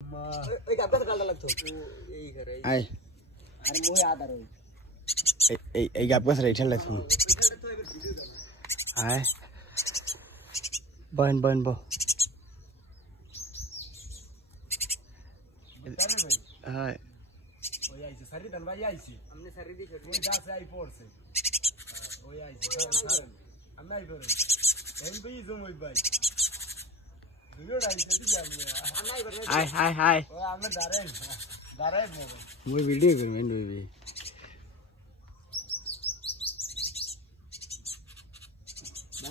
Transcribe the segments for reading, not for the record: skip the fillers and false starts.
ওই গাবটা ডালটা লাগতো এই করে আই আরে মোহে আদার ওই এই গাব গাছ রে ঠেলা তুমি আয় বন বন বো হ্যাঁ ওই আইছে সারি দান ভাই আইছে আমনে সারি দি ওই গাছ আই পড়ছে ওই আইছে কারণ আমি আই করে এম বই জমই ভাই हाय मैं वीडियो कर मैं भी भाई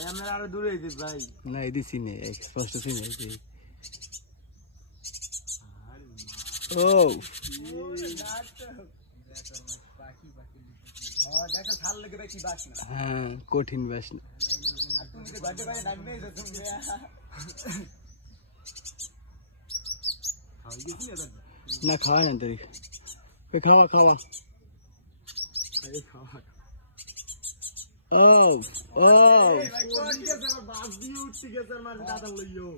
हमरा आरो दूर है भाई ना इदी सीन है एक स्पष्ट सीन है कि ओ हां देखो खाल लगे की बात ना हां कठिन बात ना तुम के बर्थडे भाई नाम नहीं तो तुम ना खावा ना तेरी पे खावा खावा अरे खावा ओ ओ कौन के सर बास दी उठ के सर मार दादा लइयो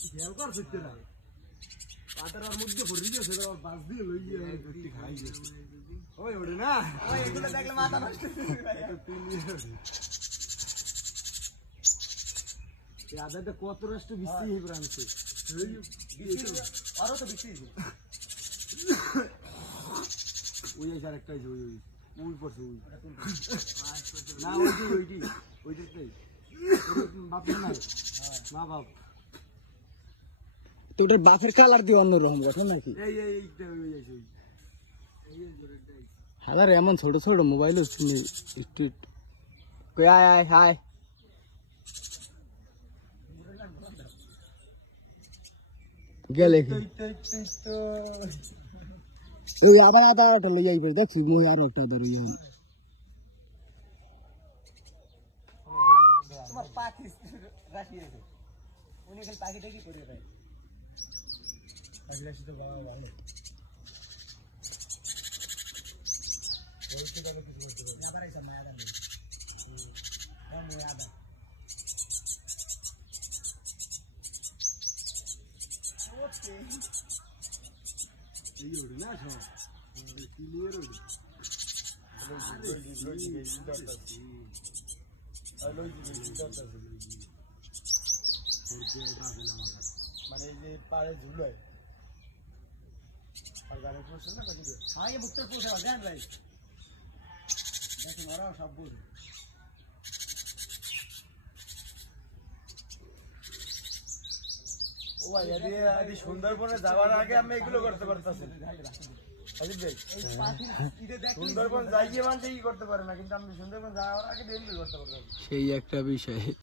खेल कर सकते ना पातर और मुद्दे भरी जो सर बास दी लइयो रोटी खाई जे ओए ओडे ना ओए एगुलो देखले माथा नष्ट ये आधा तो কত রাষ্ট্র বিসি হে ব্রাঞ্চে আরো তো বেশি ওই যার একটাই ওই ওই পড়ছে ওই না ওইটাই বাপ না মা বাপ তো ওটা বাপের কালার দিয়ে অন্য রকম কথা নাকি এইটা ওই যাইছে এই জোরেটাই হাজার এমন ছোট ছোট মোবাইল হচ্ছে একটু কই আয় আয় হাই গেলে ওই আবার আদা ওটা লই আইবে দেখছি মই আর একটা ধর ইয়ে তোমার পাখি রাখি রেখে উনি খালি পাখিটা কি করে ভাই পাখি রাখি তো বাবা ভালো বলতে গেলে কিছু করতে পারবে আবার আইসা মায়া দাও হ্যাঁ মই আদা ওকে এই ওড়ে না সব ক্লিয়ার ওড়ে মানে এই যে পাড়ে ঝুলোয় আর গাড়ি পৌঁছে না কাটি আগে বুকটা পৌঁছে দেন ভাই দেখুন ওরা সব বুঝে ও ভাই আদি সুন্দরবনে যাওয়ার আগে আমি এগুলো করতে পারতাছি আজিব ভাই সুন্দরবন যাইয়ে মানে কি করতে পারে না কিন্তু আমি সুন্দরবন যাওয়ার আগে এগুলো করতে পারতাম সেই একটা বিষয়